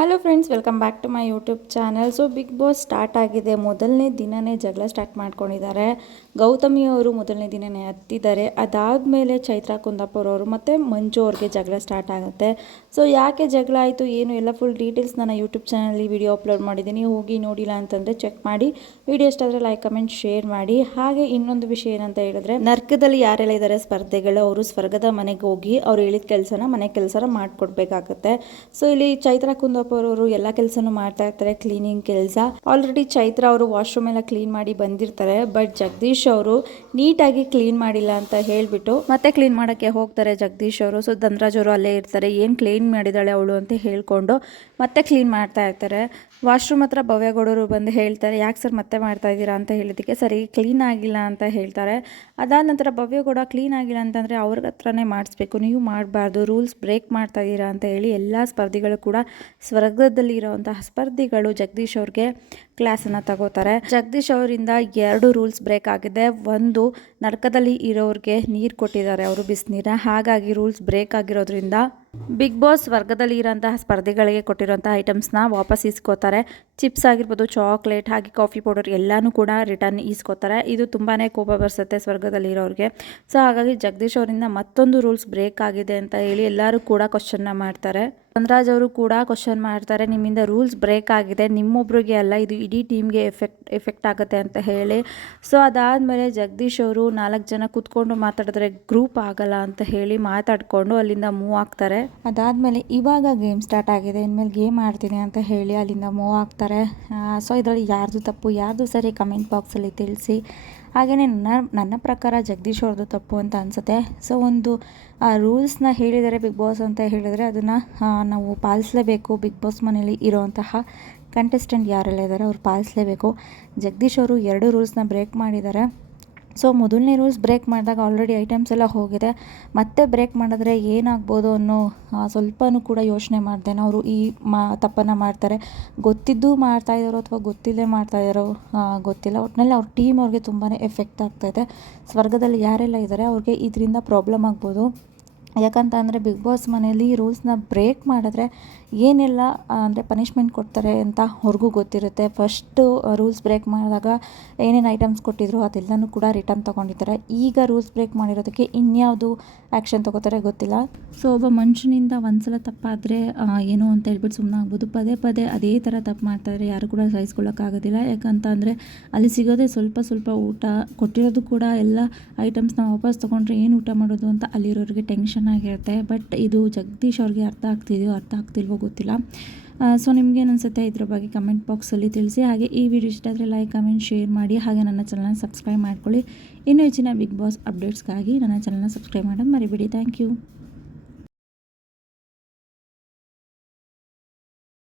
Hello friends, welcome back to my YouTube channel. So Bigg Boss start ಆಗಿದೆ. ಮೊದಲನೇ ದಿನವೇ ಜಗಳ ಸ್ಟಾರ್ಟ್ ಮಾಡ್ಕೊಂಡಿದ್ದಾರೆ. ಗೌತಮಿ ಅವರು ಮೊದಲನೇ ದಿನವೇ ಹತ್ತಿದ್ದಾರೆ. ಅದಾದಮೇಲೆ ಚೈತ್ರಾ ಕುಂದಾಪುರ ಅವರು ಮತ್ತು ಮಂಜು ಅವ್ರಿಗೆ ಜಗಳ ಸ್ಟಾರ್ಟ್ ಆಗುತ್ತೆ. ಸೊ ಯಾಕೆ ಜಗಳ ಆಯಿತು ಏನು ಎಲ್ಲ ಫುಲ್ ಡೀಟೇಲ್ಸ್ ನಾನು ಯೂಟ್ಯೂಬ್ ಚಾನಲಲ್ಲಿ ವಿಡಿಯೋ ಅಪ್ಲೋಡ್ ಮಾಡಿದ್ದೀನಿ. ಹೋಗಿ ನೋಡಿಲ್ಲ ಅಂತಂದರೆ ಚೆಕ್ ಮಾಡಿ. ವಿಡಿಯೋ ಇಷ್ಟಾದರೆ ಲೈಕ್ ಕಮೆಂಟ್ ಶೇರ್ ಮಾಡಿ. ಹಾಗೆ ಇನ್ನೊಂದು ವಿಷಯ ಏನಂತ ಹೇಳಿದ್ರೆ, ನರ್ಕದಲ್ಲಿ ಯಾರೆಲ್ಲ ಇದ್ದಾರೆ ಸ್ಪರ್ಧೆಗಳು, ಅವರು ಸ್ವರ್ಗದ ಮನೆಗೆ ಹೋಗಿ ಅವ್ರು ಹೇಳಿದ ಕೆಲಸನ ಮನೆ ಕೆಲಸನ ಮಾಡಿಕೊಡ್ಬೇಕಾಗುತ್ತೆ. ಸೊ ಇಲ್ಲಿ ಚೈತ್ರಾ ಕುಂದಾಪುರ ಅವರು ಎಲ್ಲ ಕೆಲಸನೂ ಮಾಡ್ತಾ ಇರ್ತಾರೆ, ಕ್ಲೀನಿಂಗ್ ಕೆಲಸ. ಆಲ್ರೆಡಿ ಚೈತ್ರ ಅವರು ವಾಶ್ರೂಮ್ ಎಲ್ಲ ಕ್ಲೀನ್ ಮಾಡಿ ಬಂದಿರ್ತಾರೆ. ಬಟ್ ಜಗದೀಶ್ ಅವರು ನೀಟಾಗಿ ಕ್ಲೀನ್ ಮಾಡಿಲ್ಲ ಅಂತ ಹೇಳ್ಬಿಟ್ಟು ಮತ್ತೆ ಕ್ಲೀನ್ ಮಾಡಕ್ಕೆ ಹೋಗ್ತಾರೆ ಜಗದೀಶ್ ಅವರು. ಸೊ ಧನರಾಜ್ ಅವರು ಅಲ್ಲೇ ಇರ್ತಾರೆ. ಏನು ಕ್ಲೀನ್ ಮಾಡಿದಾಳೆ ಅವಳು ಅಂತ ಹೇಳ್ಕೊಂಡು ಮತ್ತೆ ಕ್ಲೀನ್ ಮಾಡ್ತಾ ಇರ್ತಾರೆ. ವಾಶ್ರೂಮ್ ಹತ್ರ ಭವ್ಯಗೌಡರು ಬಂದು ಹೇಳ್ತಾರೆ, ಯಾಕೆ ಸರ್ ಮತ್ತೆ ಮಾಡ್ತಾ ಇದ್ದೀರಾ ಅಂತ ಹೇಳಿದ್ದಕ್ಕೆ, ಸರಿ ಕ್ಲೀನ್ ಆಗಿಲ್ಲ ಅಂತ ಹೇಳ್ತಾರೆ. ಅದಾದ ನಂತರ ಭವ್ಯಗೌಡ ಕ್ಲೀನ್ ಆಗಿಲ್ಲ ಅಂತಂದರೆ ಅವ್ರ ಹತ್ರನೇ ಮಾಡಿಸ್ಬೇಕು, ನೀವು ಮಾಡಬಾರ್ದು, ರೂಲ್ಸ್ ಬ್ರೇಕ್ ಮಾಡ್ತಾ ಇದ್ದೀರಾ ಅಂತ ಹೇಳಿ ಎಲ್ಲ ಸ್ಪರ್ಧಿಗಳು ಕೂಡ ಸ್ವರ್ಗದಲ್ಲಿ ಇರುವಂತಹ ಸ್ಪರ್ಧಿಗಳು ಜಗದೀಶ್ ಅವ್ರಿಗೆ ಕ್ಲಾಸನ್ನು ತಗೋತಾರೆ. ಜಗದೀಶ್ ಅವರಿಂದ 2 ರೂಲ್ಸ್ ಬ್ರೇಕ್ ಆಗಿದೆ. ಒಂದು, ನರಕದಲ್ಲಿ ಇರೋರಿಗೆ ನೀರು ಕೊಟ್ಟಿದ್ದಾರೆ ಅವರು ಬಿಸಿನೀರ, ಹಾಗಾಗಿ ರೂಲ್ಸ್ ಬ್ರೇಕ್ ಆಗಿರೋದ್ರಿಂದ ಬಿಗ್ ಬಾಸ್ ವರ್ಗದಲ್ಲಿ ಇರೋಂತಹ ಸ್ಪರ್ಧಿಗಳಿಗೆ ಕೊಟ್ಟಿರೋಂಥ ಐಟಮ್ಸ್ನ ವಾಪಸ್ ಇಸ್ಕೋತಾರೆ. ಚಿಪ್ಸ್ ಆಗಿರ್ಬೋದು, ಚಾಕ್ಲೇಟ್ ಹಾಗೆ ಕಾಫಿ ಪೌಡರ್ ಎಲ್ಲನೂ ಕೂಡ ರಿಟರ್ನ್ ಇಸ್ಕೋತಾರೆ. ಇದು ತುಂಬಾ ಕೋಪ ಬರ್ಸುತ್ತೆ ಸ್ವರ್ಗದಲ್ಲಿ ಇರೋರಿಗೆ. ಸೊ ಹಾಗಾಗಿ ಜಗದೀಶ್ ಅವರಿಂದ ಮತ್ತೊಂದು ರೂಲ್ಸ್ ಬ್ರೇಕ್ ಆಗಿದೆ ಅಂತ ಹೇಳಿ ಎಲ್ಲರೂ ಕೂಡ ಕ್ವಶನ್ನ ಮಾಡ್ತಾರೆ. ಧನರಾಜ್ ಅವರು ಕೂಡ ಕ್ವಶನ್ ಮಾಡ್ತಾರೆ, ನಿಮ್ಮಿಂದ ರೂಲ್ಸ್ ಬ್ರೇಕ್ ಆಗಿದೆ, ನಿಮ್ಮೊಬ್ರಿಗೆ ಅಲ್ಲ, ಇದು ಇಡೀ ಟೀಮ್ಗೆ ಎಫೆಕ್ಟ್ ಆಗುತ್ತೆ ಅಂತ ಹೇಳಿ. ಸೊ ಅದಾದಮೇಲೆ ಜಗದೀಶ್ ಅವರು 4 ಜನ ಕೂತ್ಕೊಂಡು ಮಾತಾಡಿದ್ರೆ ಗ್ರೂಪ್ ಆಗಲ್ಲ ಅಂತ ಹೇಳಿ ಮಾತಾಡಿಕೊಂಡು ಅಲ್ಲಿಂದ ಮೂವ್ ಆಗ್ತಾರೆ. ಅದಾದಮೇಲೆ ಇವಾಗ ಗೇಮ್ ಸ್ಟಾರ್ಟ್ ಆಗಿದೆ, ಇನ್ಮೇಲೆ ಗೇಮ್ ಆಡ್ತೀನಿ ಅಂತ ಹೇಳಿ ಅಲ್ಲಿಂದ ಮೂವ್ ಆಗ್ತಾರೆ. ಸೊ ಇದರಲ್ಲಿ ಯಾರ್ದು ತಪ್ಪು ಯಾರ್ದು ಸರಿ ಕಮೆಂಟ್ ಬಾಕ್ಸಲ್ಲಿ ತಿಳಿಸಿ. ಹಾಗೆಯೇ ನನ್ನ ಪ್ರಕಾರ ಜಗದೀಶ್ ಅವ್ರದ್ದು ತಪ್ಪು ಅಂತ ಅನಿಸುತ್ತೆ. ಸೊ ಒಂದು ರೂಲ್ಸ್ನ ಹೇಳಿದರೆ ಬಿಗ್ ಬಾಸ್ ಅಂತ ಹೇಳಿದರೆ ಅದನ್ನು ನಾವು ಪಾಲಿಸಲೇಬೇಕು. ಬಿಗ್ ಬಾಸ್ ಮನೇಲಿ ಇರೋವಂತಹ ಕಂಟೆಸ್ಟೆಂಟ್ ಯಾರೆಲ್ಲ ಇದ್ದಾರೆ ಅವ್ರು ಪಾಲಿಸಲೇಬೇಕು. ಜಗದೀಶ್ ಅವರು 2 ರೂಲ್ಸ್ನ ಬ್ರೇಕ್ ಮಾಡಿದ್ದಾರೆ. ಸೊ ಮೊದಲನೇ ರೂಲ್ಸ್ ಬ್ರೇಕ್ ಮಾಡಿದಾಗ ಆಲ್ರೆಡಿ ಐಟಮ್ಸ್ ಎಲ್ಲ ಹೋಗಿದೆ, ಮತ್ತೆ ಬ್ರೇಕ್ ಮಾಡಿದ್ರೆ ಏನಾಗ್ಬೋದು ಅನ್ನೋ ಸ್ವಲ್ಪನೂ ಕೂಡ ಯೋಚನೆ ಮಾಡ್ದೇನೆ ಅವರು ಈ ತಪ್ಪನ್ನು ಮಾಡ್ತಾರೆ. ಗೊತ್ತಿದ್ದು ಮಾಡ್ತಾಯಿದ್ದಾರೋ ಅಥವಾ ಗೊತ್ತಿಲ್ಲದೆ ಮಾಡ್ತಾಯಿದ್ದಾರೋ ಗೊತ್ತಿಲ್ಲ. ಒಟ್ಟಿನಲ್ಲಿ ಅವ್ರ ಟೀಮ್ ಅವ್ರಿಗೆ ತುಂಬಾ ಎಫೆಕ್ಟ್ ಆಗ್ತಾಯಿದೆ. ಸ್ವರ್ಗದಲ್ಲಿ ಯಾರೆಲ್ಲ ಇದ್ದಾರೆ ಅವ್ರಿಗೆ ಇದರಿಂದ ಪ್ರಾಬ್ಲಮ್ ಆಗ್ಬೋದು. ಯಾಕಂತ ಅಂದರೆ ಬಿಗ್ ಬಾಸ್ ಮನೆಯಲ್ಲಿ ರೂಲ್ಸ್ನ ಬ್ರೇಕ್ ಮಾಡಿದ್ರೆ ಏನೆಲ್ಲ ಅಂದರೆ ಪನಿಷ್ಮೆಂಟ್ ಕೊಡ್ತಾರೆ ಅಂತ ಅವ್ರಿಗೂ ಗೊತ್ತಿರುತ್ತೆ. ಫಸ್ಟು ರೂಲ್ಸ್ ಬ್ರೇಕ್ ಮಾಡಿದಾಗ ಏನೇನು ಐಟಮ್ಸ್ ಕೊಟ್ಟಿದ್ರು ಅದೆಲ್ಲನೂ ಕೂಡ ರಿಟರ್ನ್ ತೊಗೊಂಡಿರ್ತಾರೆ. ಈಗ ರೂಲ್ಸ್ ಬ್ರೇಕ್ ಮಾಡಿರೋದಕ್ಕೆ ಇನ್ಯಾವುದು ಆ್ಯಕ್ಷನ್ ತೊಗೋತಾರೆ ಗೊತ್ತಿಲ್ಲ. ಸೊ ಒಬ್ಬ ಮನುಷ್ಯನಿಂದ ಒಂದ್ಸಲ ತಪ್ಪಾದರೆ ಏನು ಅಂತ ಹೇಳ್ಬಿಟ್ಟು ಸುಮ್ಮನೆ ಆಗ್ಬೋದು. ಪದೇ ಪದೇ ಅದೇ ಥರ ತಪ್ಪು ಮಾಡ್ತಾಯಿದ್ರೆ ಯಾರು ಕೂಡ ಸಹಿಸ್ಕೊಳ್ಳೋಕ್ಕಾಗೋದಿಲ್ಲ. ಯಾಕಂತ ಅಂದರೆ ಅಲ್ಲಿ ಸಿಗೋದೇ ಸ್ವಲ್ಪ ಊಟ, ಕೊಟ್ಟಿರೋದು ಕೂಡ ಎಲ್ಲ ಐಟಮ್ಸ್ನ ವಾಪಸ್ ತೊಗೊಂಡ್ರೆ ಏನು ಊಟ ಮಾಡೋದು ಅಂತ ಅಲ್ಲಿರೋರಿಗೆ ಟೆನ್ಷನ್ ಆಗಿರುತ್ತೆ. ಬಟ್ ಇದು ಜಗದೀಶ್ ಅವ್ರಿಗೆ ಅರ್ಥ ಆಗ್ತಿಲ್ವೋ ಗೊತ್ತಿಲ್ಲ. ಸೊ ನಿಮ್ಗೇನು ಅನಿಸುತ್ತೆ ಇದ್ರ ಬಗ್ಗೆ ಕಮೆಂಟ್ ಬಾಕ್ಸಲ್ಲಿ ತಿಳಿಸಿ. ಹಾಗೆ ಈ ವಿಡಿಯೋ ಇಷ್ಟ ಆದರೆ ಲೈಕ್ ಕಮೆಂಟ್ ಶೇರ್ ಮಾಡಿ. ಹಾಗೆ ನನ್ನ ಚಾನಲ್ನ ಸಬ್ಸ್ಕ್ರೈಬ್ ಮಾಡ್ಕೊಳ್ಳಿ. ಇನ್ನೂ ಹೆಚ್ಚಿನ ಬಿಗ್ ಬಾಸ್ ಅಪ್ಡೇಟ್ಸ್ಗಾಗಿ ನನ್ನ ಚಾನಲ್ನ ಸಬ್ಸ್ಕ್ರೈಬ್ ಮಾಡೋದು ಮರಿಬೇಡಿ. Thank you.